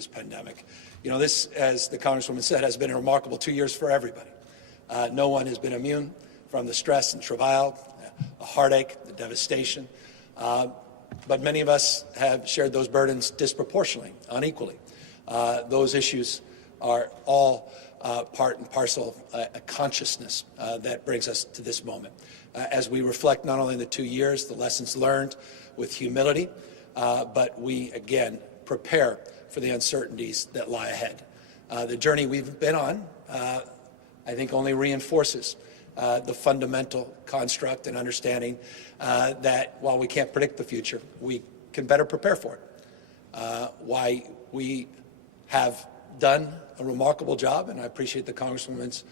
this pandemic. You know, this, as the Congresswoman said, has been a remarkable 2 years for everybody. No one has been immune from the stress and travail, the heartache, the devastation. But many of us have shared those burdens disproportionately, unequally. Those issues are all part and parcel of a consciousness that brings us to this moment. As we reflect not only on the 2 years, the lessons learned with humility, but we, again, prepare for the uncertainties that lie ahead. The journey we've been on, I think, only reinforces the fundamental construct and understanding that while we can't predict the future, we can better prepare for it. Why we have done a remarkable job, and I appreciate the Congresswoman's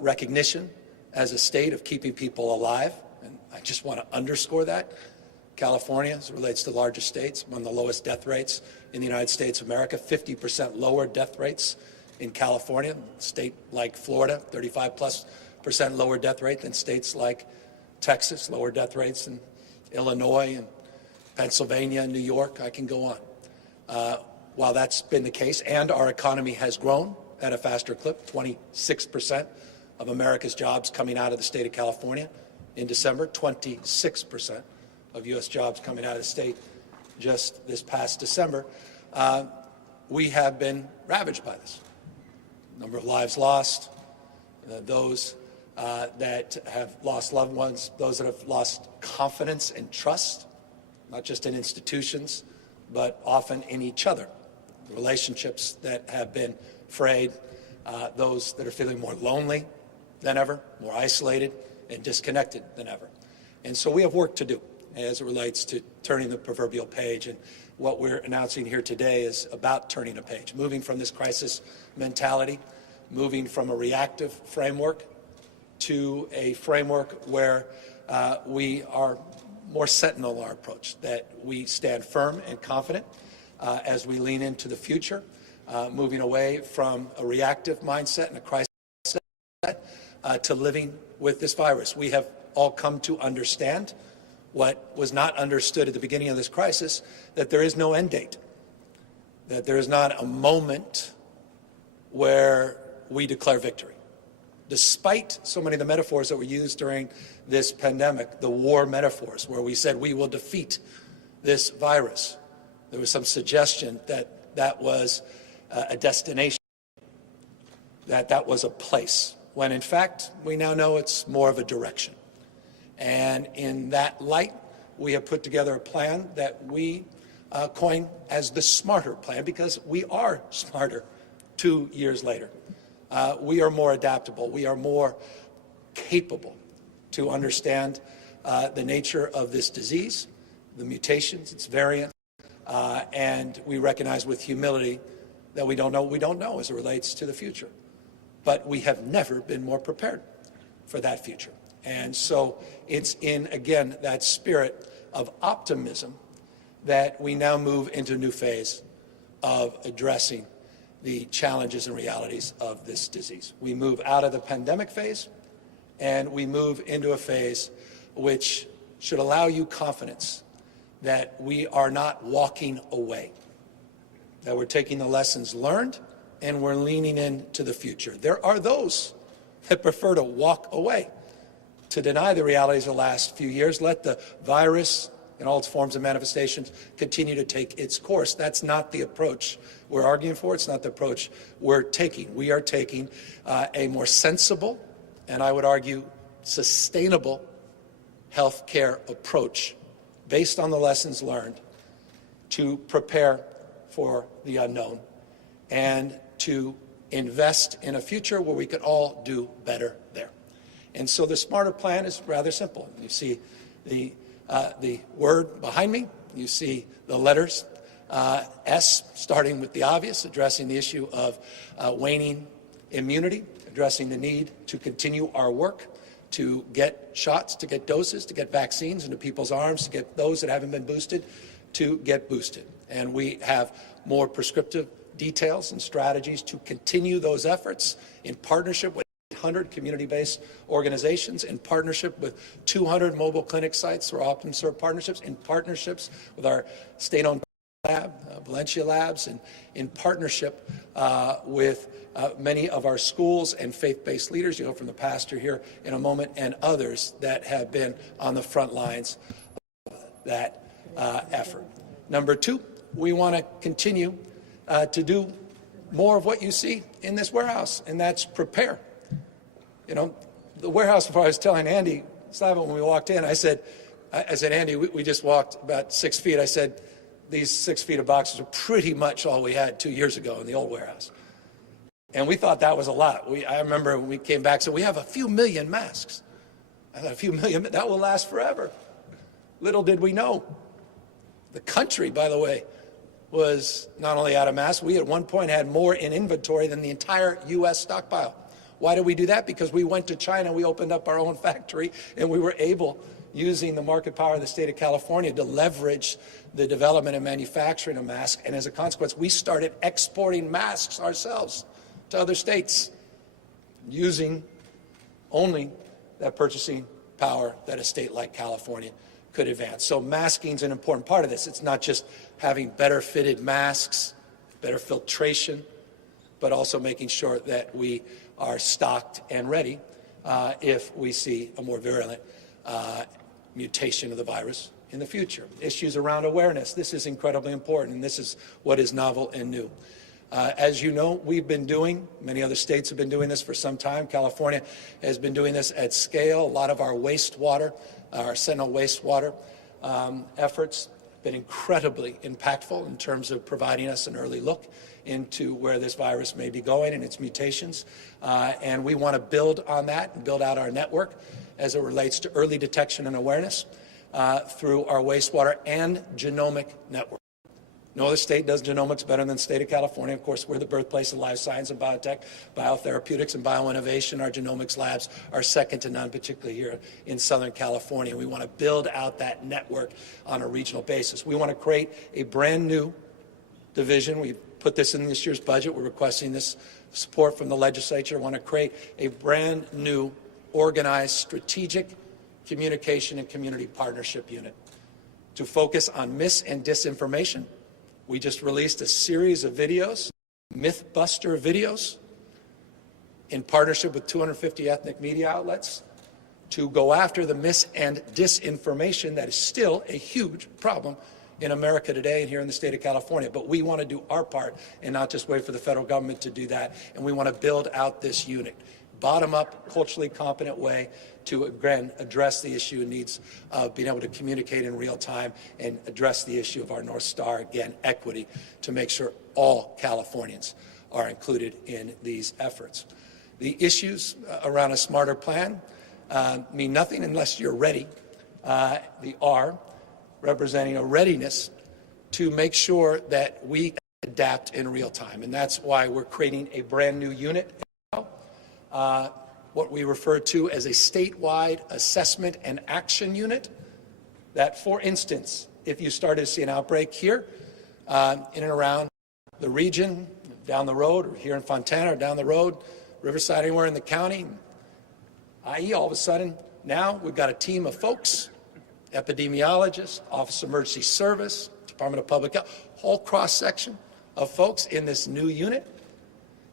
recognition as a state of keeping people alive, and I just want to underscore that. California, as it relates to larger states, one of the lowest death rates in the United States of America, 50% lower death rates in California. A state like Florida, 35+% lower death rate than states like Texas, lower death rates in Illinois and Pennsylvania and New York. I can go on. While that's been the case, and our economy has grown at a faster clip, 26% of America's jobs coming out of the state of California in December, 26% of U.S. jobs coming out of the state just this past December, we have been ravaged by this. Number of lives lost, those that have lost loved ones, those that have lost confidence and trust, not just in institutions, but often in each other. The relationships that have been frayed, those that are feeling more lonely than ever, more isolated and disconnected than ever. And so we have work to do as it relates to turning the proverbial page. And what we're announcing here today is about turning a page, moving from this crisis mentality, moving from a reactive framework to a framework where we are more sentinel in our approach, that we stand firm and confident as we lean into the future, moving away from a reactive mindset and a crisis mindset to living with this virus. We have all come to understand what was not understood at the beginning of this crisis, that there is no end date, that there is not a moment where we declare victory. Despite so many of the metaphors that were used during this pandemic, the war metaphors, where we said we will defeat this virus, there was some suggestion that that was a destination, that that was a place, when in fact we now know it's more of a direction. And in that light, we have put together a plan that we coin as the smarter plan, because we are smarter 2 years later. We are more adaptable. We are more capable to understand the nature of this disease, the mutations, its variants, and we recognize with humility that we don't know what we don't know as it relates to the future. But we have never been more prepared for that future. And so it's in, again, that spirit of optimism that we now move into a new phase of addressing the challenges and realities of this disease. We move out of the pandemic phase, and we move into a phase which should allow you confidence that we are not walking away, that we're taking the lessons learned and we're leaning into the future. There are those that prefer to walk away, to deny the realities of the last few years, let the virus in all its forms and manifestations continue to take its course. That's not the approach we're arguing for. It's not the approach we're taking. We are taking a more sensible, and I would argue sustainable, health care approach based on the lessons learned to prepare for the unknown and to invest in a future where we could all do better there. And so the smarter plan is rather simple. You see the word behind me. You see the letters S, starting with the obvious, addressing the issue of waning immunity, addressing the need to continue our work, to get shots, to get doses, to get vaccines into people's arms, to get those that haven't been boosted to get boosted. And we have more prescriptive details and strategies to continue those efforts in partnership with 800 community-based organizations, in partnership with 200 mobile clinic sites or Optum Serve partnerships, in partnerships with our state-owned Lab, Valencia Labs, and in partnership with many of our schools and faith-based leaders, you'll hear from the pastor here in a moment, and others that have been on the front lines of that effort. Number two, we want to continue to do more of what you see in this warehouse, and that's prepare. You know, the warehouse, before I was telling Andy Slavin when we walked in, I said, Andy, we just walked about 6 feet. I said, these 6 feet of boxes are pretty much all we had 2 years ago in the old warehouse. And we thought that was a lot. I remember when we came back, so we have a few million masks. I thought a few million, that will last forever. Little did we know. The country, by the way, was not only out of masks, we at one point had more in inventory than the entire U.S. stockpile. Why did we do that? Because we went to China, we opened up our own factory, and we were able, using the market power of the state of California, to leverage the development and manufacturing of masks. And as a consequence, we started exporting masks ourselves to other states, using only that purchasing power that a state like California could advance. So masking is an important part of this. It's not just having better fitted masks, better filtration, but also making sure that we are stocked and ready if we see a more virulent mutation of the virus in the future. Issues around awareness. This is incredibly important, and this is what is novel and new. As you know, we've been doing, many other states have been doing this for some time. California has been doing this at scale. A lot of our wastewater, our Sentinel wastewater efforts have been incredibly impactful in terms of providing us an early look into where this virus may be going and its mutations. And we want to build on that and build out our network as it relates to early detection and awareness through our wastewater and genomic network. No other state does genomics better than the state of California. Of course, we're the birthplace of life science and biotech, biotherapeutics, and bioinnovation. Our genomics labs are second to none, particularly here in Southern California. We want to build out that network on a regional basis. We want to create a brand new division. We put this in this year's budget. We're requesting this support from the legislature. We want to create a brand new organized strategic communication and community partnership unit to focus on mis and disinformation. We just released a series of videos, Mythbuster videos, in partnership with 250 ethnic media outlets to go after the mis and disinformation that is still a huge problem in America today and here in the state of California. But we want to do our part and not just wait for the federal government to do that. And we want to build out this unit, bottom-up, culturally competent way to, again, address the issue and needs of being able to communicate in real time and address the issue of our North Star, again, equity, to make sure all Californians are included in these efforts. The issues around a smarter plan mean nothing unless you're ready. The R representing a readiness to make sure that we adapt in real time. And that's why we're creating a brand new unit, what we refer to as a statewide assessment and action unit, that, for instance, if you started to see an outbreak here in and around the region, down the road, or here in Fontana, or down the road, Riverside, anywhere in the county, i.e. all of a sudden, now we've got a team of folks, epidemiologists, Office of Emergency Service, Department of Public Health, whole cross-section of folks in this new unit,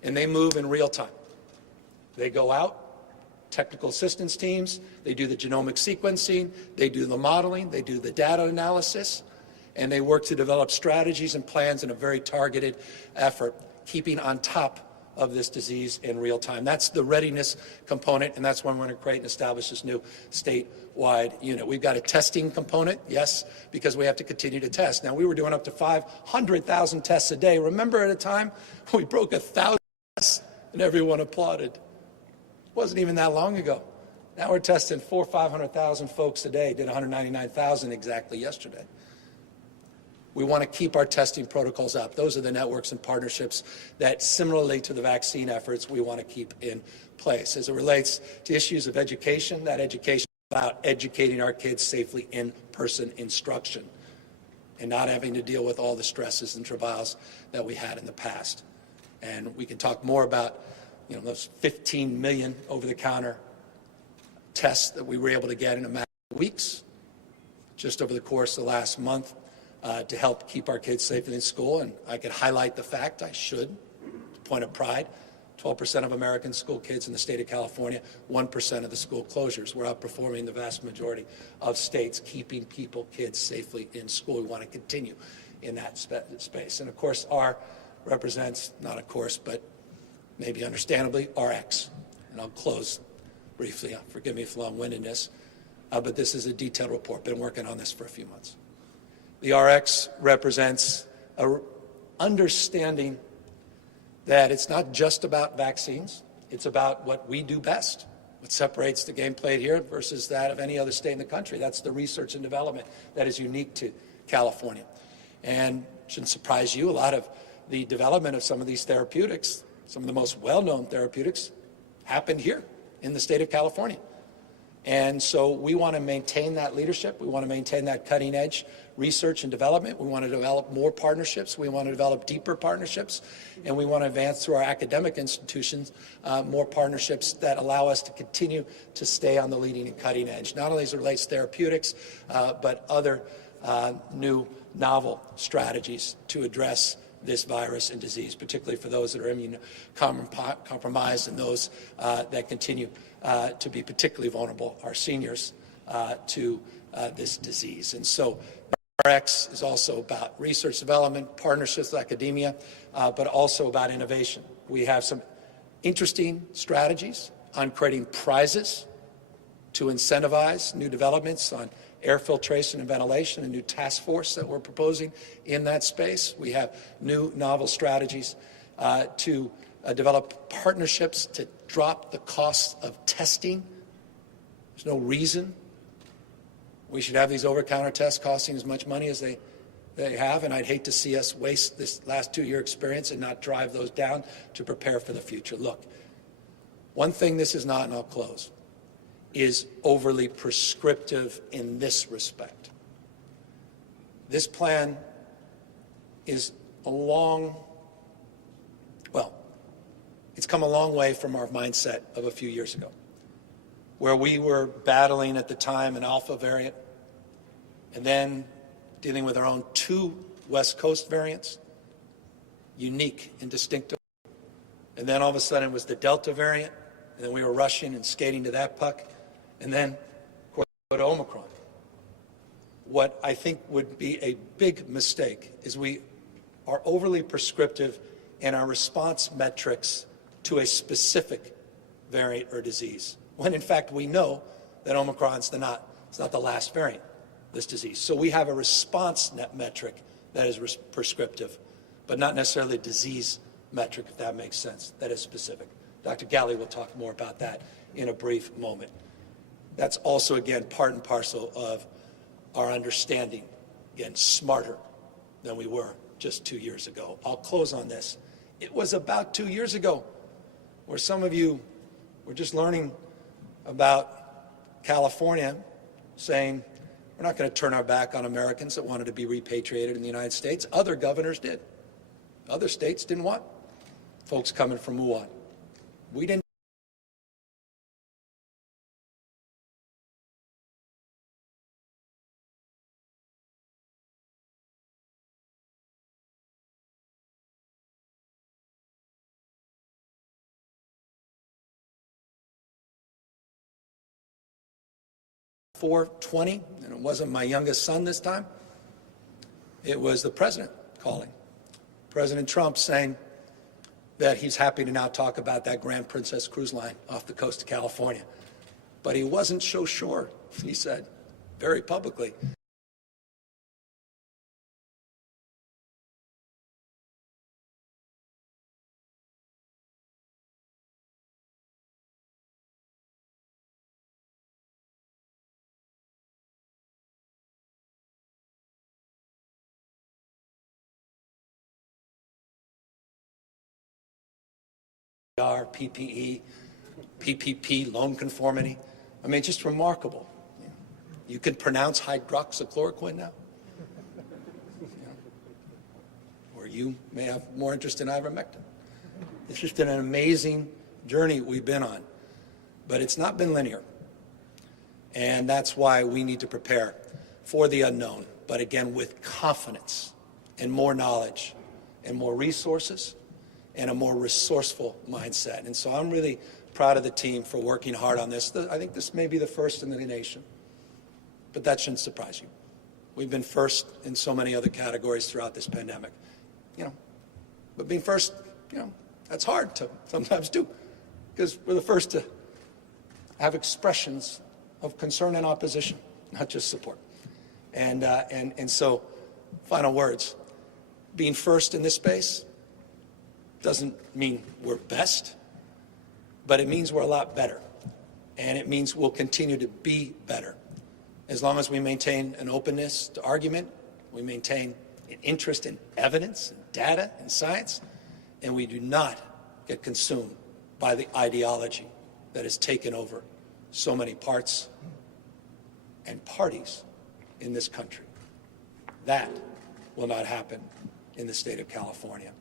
and they move in real time. They go out, technical assistance teams, they do the genomic sequencing, they do the modeling, they do the data analysis, and they work to develop strategies and plans in a very targeted effort, keeping on top of this disease in real time. That's the readiness component, and that's when we're going to create and establish this new statewide unit. We've got a testing component, yes, because we have to continue to test. Now, we were doing up to 500,000 tests a day. Remember at a time we broke 1,000 tests and everyone applauded. It wasn't even that long ago. Now we're testing 400,000 or 500,000 folks a day, did 199,000 exactly yesterday. We want to keep our testing protocols up. Those are the networks and partnerships that, similarly to the vaccine efforts, we want to keep in place. As it relates to issues of education, that education is about educating our kids safely in-person instruction and not having to deal with all the stresses and travails that we had in the past. And we can talk more about those 15 million over-the-counter tests that we were able to get in a matter of weeks, just over the course of the last month. to help keep our kids safe in school. And I could highlight the fact, I should, point of pride, 12% of American school kids in the state of California, 1% of the school closures. We're outperforming the vast majority of states, keeping kids safely in school. We want to continue in that space. And of course, R represents, not of course, but maybe understandably, RX. And I'll close briefly. Forgive me for long-windedness, but this is a detailed report. Been working on this for a few months. The RX represents an understanding that it's not just about vaccines. It's about what we do best, what separates the game played here versus that of any other state in the country. That's the research and development that is unique to California. And it shouldn't surprise you, a lot of the development of some of these therapeutics, some of the most well-known therapeutics, happened here in the state of California. And so we want to maintain that leadership. We want to maintain that cutting edge research and development. We want to develop more partnerships. We want to develop deeper partnerships. And we want to advance through our academic institutions more partnerships that allow us to continue to stay on the leading and cutting edge, not only as it relates to therapeutics, but other new novel strategies to address this virus and disease, particularly for those that are immunocompromised and those that continue to be particularly vulnerable, our seniors, to this disease. And so RX is also about research development, partnerships with academia, but also about innovation. We have some interesting strategies on creating prizes to incentivize new developments on air filtration and ventilation, a new task force that we're proposing in that space. We have new novel strategies to develop partnerships to drop the cost of testing. There's no reason we should have these over-counter tests costing as much money as they have, and I'd hate to see us waste this last 2-year experience and not drive those down to prepare for the future. Look, one thing this is not, and I'll close, is overly prescriptive in this respect. This plan is it's come a long way from our mindset of a few years ago, where we were battling at the time an Alpha variant and then dealing with our own 2 West Coast variants, unique and distinctive. And then all of a sudden it was the Delta variant, and then we were rushing and skating to that puck. And then, of course, go to Omicron. What I think would be a big mistake is we are overly prescriptive in our response metrics to a specific variant or disease, when in fact we know that Omicron's it's not the last variant of this disease. So we have a response net metric that is prescriptive, but not necessarily a disease metric, if that makes sense, that is specific. Dr. Galley will talk more about that in a brief moment. That's also, again, part and parcel of our understanding, again, smarter than we were just 2 years ago. I'll close on this. It was about 2 years ago where some of you were just learning about California saying, we're not going to turn our back on Americans that wanted to be repatriated in the United States. Other governors did. Other states didn't want folks coming from Wuhan. We didn't. .420, and it wasn't my youngest son this time. It was the president calling. President Trump saying that he's happy to now talk about that Grand Princess cruise line off the coast of California. But he wasn't so sure, he said, very publicly. PPE, PPP, loan conformity. I mean, just remarkable. You can pronounce hydroxychloroquine now. Or you may have more interest in ivermectin. It's just been an amazing journey we've been on. But it's not been linear. And that's why we need to prepare for the unknown. but again, with confidence and more knowledge and more resources and a more resourceful mindset. And so I'm really proud of the team for working hard on this. I think this may be the first in the nation, but that shouldn't surprise you. We've been first in so many other categories throughout this pandemic, but being first, that's hard to sometimes do, because we're the first to have expressions of concern and opposition, not just support. And so, final words, being first in this space doesn't mean we're best, but it means we're a lot better. And it means we'll continue to be better. As long as we maintain an openness to argument, we maintain an interest in evidence, and data, and science, and we do not get consumed by the ideology that has taken over so many parts and parties in this country. That will not happen in the state of California.